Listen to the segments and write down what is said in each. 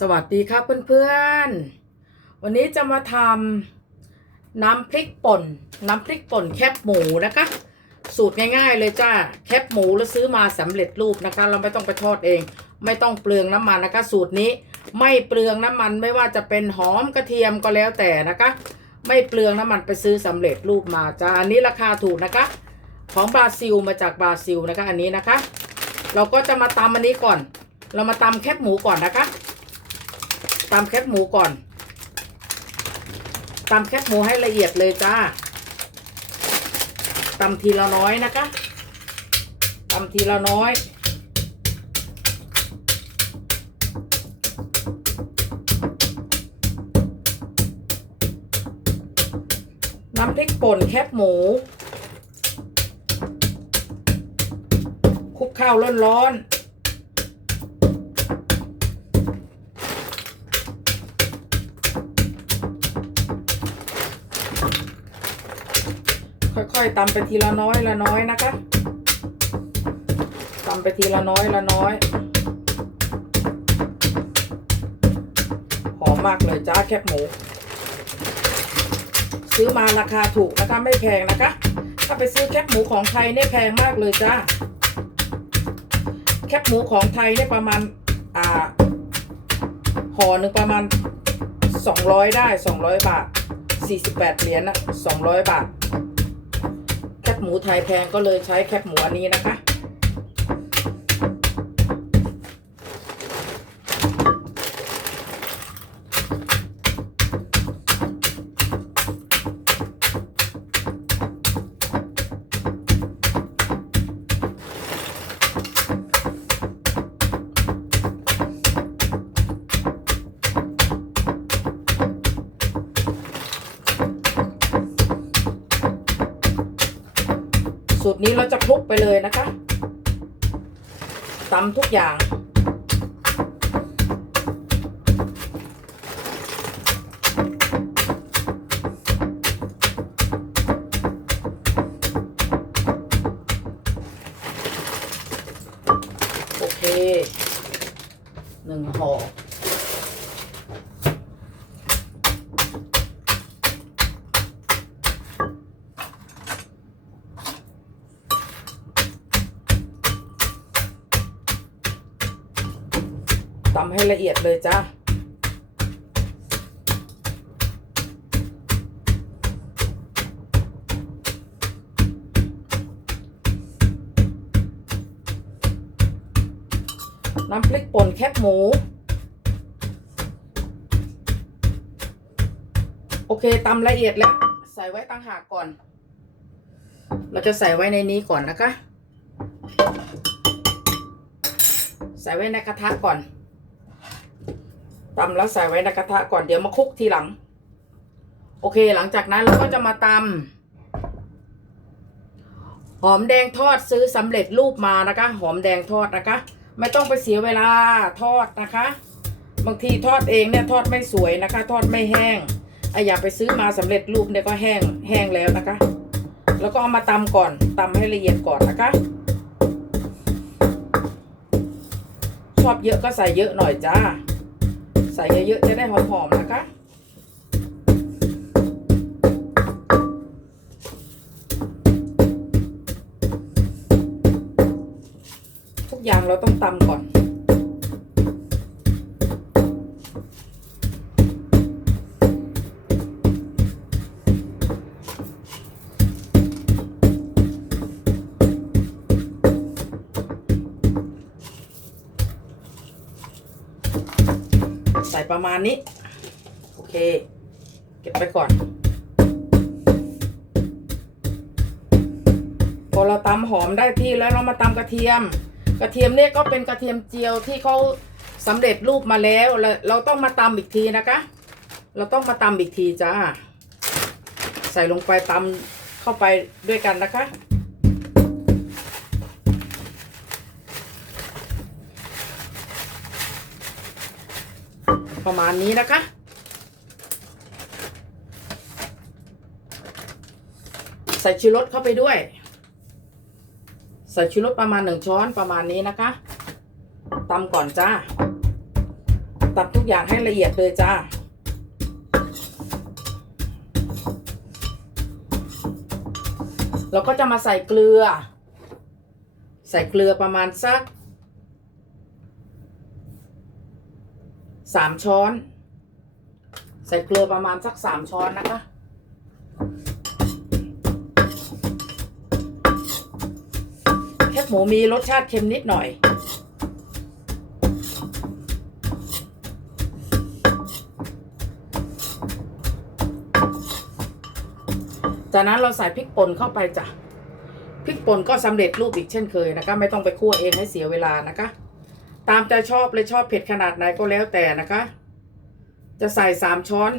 สวัสดีครับเพื่อนๆ วันนี้จะมาทำน้ำพริกป่น น้ำพริกป่นแคบหมูนะคะ สูตรง่ายๆเลยจ้าแคบหมูแล้วซื้อมาสำเร็จรูปนะคะ เราไม่ต้องไปทอดเอง ไม่ต้องเปลืองน้ำมันนะคะ สูตรนี้ไม่เปลืองน้ำมันไม่ว่าจะเป็นหอมกระเทียมก็แล้วแต่นะคะ ไม่เปลืองน้ำมันไปซื้อสำเร็จรูปมาจ้าอันนี้ราคาถูกนะคะ ของบราซิลมาจากบราซิลนะคะ อันนี้นะคะ เราก็จะมาตำอันนี้ก่อน เรามาตำแคบหมูก่อนนะคะ ตำแคบหมูก่อนตำแคบหมูให้ละเอียดเลยจ้าตำทีละน้อยนะคะตำทีละน้อยน้ำพริกป่นแคบหมูคลุกข้าวร้อนๆ ค่อยๆตำไปทีละน้อยละน้อยนะคะตำไปทีละน้อยละน้อยหอมมากเลยจ้าแคบหมู ซื้อมาราคาถูกนะคะไม่แพงนะคะ ถ้าไปซื้อแคบหมูของไทยเนี่ยแพงมากเลยจ้าแคบหมูของไทยเนี่ยประมาณอ่าห่อหนึ่งประมาณสองร้อยได้สองร้อยบาทสี่สิบแปดเหรียญนะสองร้อยบาท มูไทยแพงก็เลยใช้แคบหมูอันนี้นะคะ สูตรนี้เราจะคลุกไปเลยนะคะตำทุกอย่าง ให้ละเอียดเลยจ้าน้ำพริกป่นแคบหมู โอเคตำละเอียดแล้ว ใส่ไว้ตั้งหากก่อน เราจะใส่ไว้ในนี้ก่อนนะคะ ใส่ไว้ในกระทะก่อน ตำแล้วใส่ไว้ในกระทะก่อนเดี๋ยวมาคลุกทีหลัง โอเคหลังจากนั้นเราก็จะมาตำหอมแดงทอดซื้อสำเร็จรูปมานะคะ หอมแดงทอดนะคะ ไม่ต้องไปเสียเวลาทอดนะคะ บางทีทอดเองเนี่ยทอดไม่สวยนะคะ ทอดไม่แห้งไออย่าไปซื้อมาสำเร็จรูปเนี่ยก็แห้งแห้งแล้วนะคะ แล้วก็เอามาตำก่อนตำให้ละเอียดก่อนนะคะ ชอบเยอะก็ใส่เยอะหน่อยจ้า ใส่เยอะๆจะได้หอมๆนะคะทุกอย่างเราต้องตำก่อน ประมาณนี้ โอเค เก็บไปก่อน พอเราตำหอมได้ที่แล้วเรามาตำกระเทียม กระเทียมเนี่ยก็เป็นกระเทียมเจียวที่เขาสำเร็จรูปมาแล้ว เราเราต้องมาตำอีกทีนะคะ เราต้องมาตำอีกทีจ้า ใส่ลงไปตำเข้าไปด้วยกันนะคะ ประมาณนี้นะคะ ใส่ชูรสเข้าไปด้วย ใส่ชูรสประมาณหนึ่งช้อนประมาณนี้นะคะตำก่อนจ้าตัดทุกอย่างให้ละเอียดเลยจ้าเราก็จะมาใส่เกลือ ใส่เกลือประมาณสัก สามช้อน ใส่เกลือประมาณสักสามช้อนนะคะ แคบหมูมีรสชาติเค็มนิดหน่อย จากนั้นเราใส่พริกป่นเข้าไปจ้ะพริกป่นก็สำเร็จรูปอีกเช่นเคยนะคะ ไม่ต้องไปคั่วเองให้เสียเวลานะคะ ตามใจชอบเลยชอบเผ็ดขนาดไหนก็แล้วแต่นะคะ จะใส่สามช้อน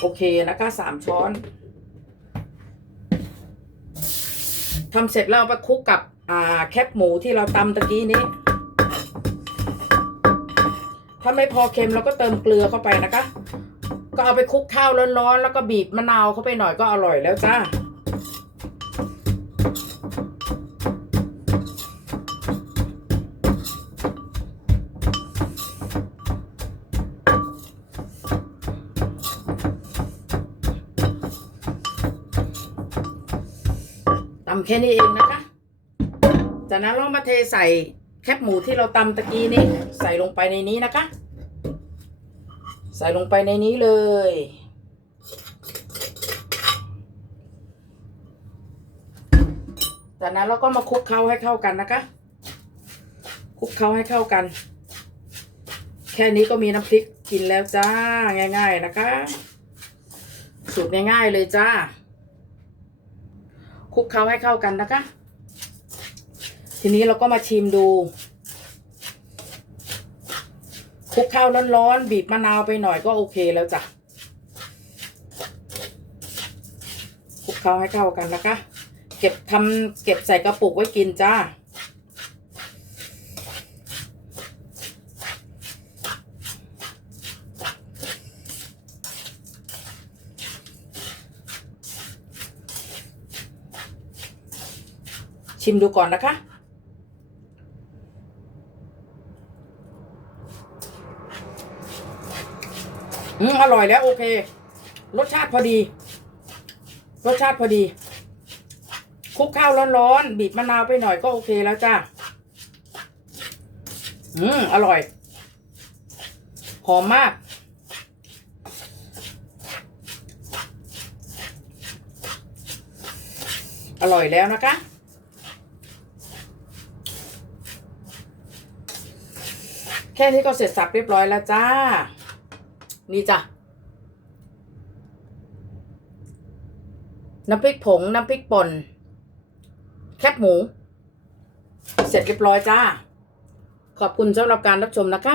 โอเคนะคะสามช้อนทำเสร็จแล้วเอาไปคลุกกับอ่าแคบหมูที่เราตำตะกี้นี้ ถ้าไม่พอเค็มเราก็เติมเกลือเข้าไปนะคะ ก็เอาไปคลุกข้าวร้อนๆแล้วก็บีบมะนาวเข้าไปหน่อยก็อร่อยแล้วจ้า แค่นี้เองนะคะ จากนั้นเรามาเทใส่แคบหมูที่เราตำตะกี้นี้ ใส่ลงไปในนี้นะคะ ใส่ลงไปในนี้เลย จากนั้นเราก็มาคลุกเคล้าให้เข้ากันนะคะ คลุกเคล้าให้เข้ากัน แค่นี้ก็มีน้ำพริกกินแล้วจ้าง่าย ๆนะคะ สูตรง่ายๆเลยจ้า คลุกเคล้าให้เข้ากันนะคะ ทีนี้เราก็มาชิมดูคลุกข้าวร้อนๆบีบมะนาวไปหน่อยก็โอเคแล้วจ้ะคลุกเคล้าให้เข้ากันนะคะ เก็บทำเก็บใส่กระปุกไว้กินจ้า ชิมดูก่อนนะคะ อืมอร่อยแล้วโอเค รสชาติพอดี รสชาติพอดีคลุกข้าวร้อนๆบีบมะนาวไปหน่อยก็โอเคแล้วจ้าอืม อร่อย หอมมาก อร่อยแล้วนะคะ แค่นี้ก็เสร็จสับเรียบร้อยแล้วจ้า นี่จ้ะน้ำพริกผง น้ำพริกป่นแคบหมู เสร็จเรียบร้อยจ้า ขอบคุณสำหรับการรับชมนะคะ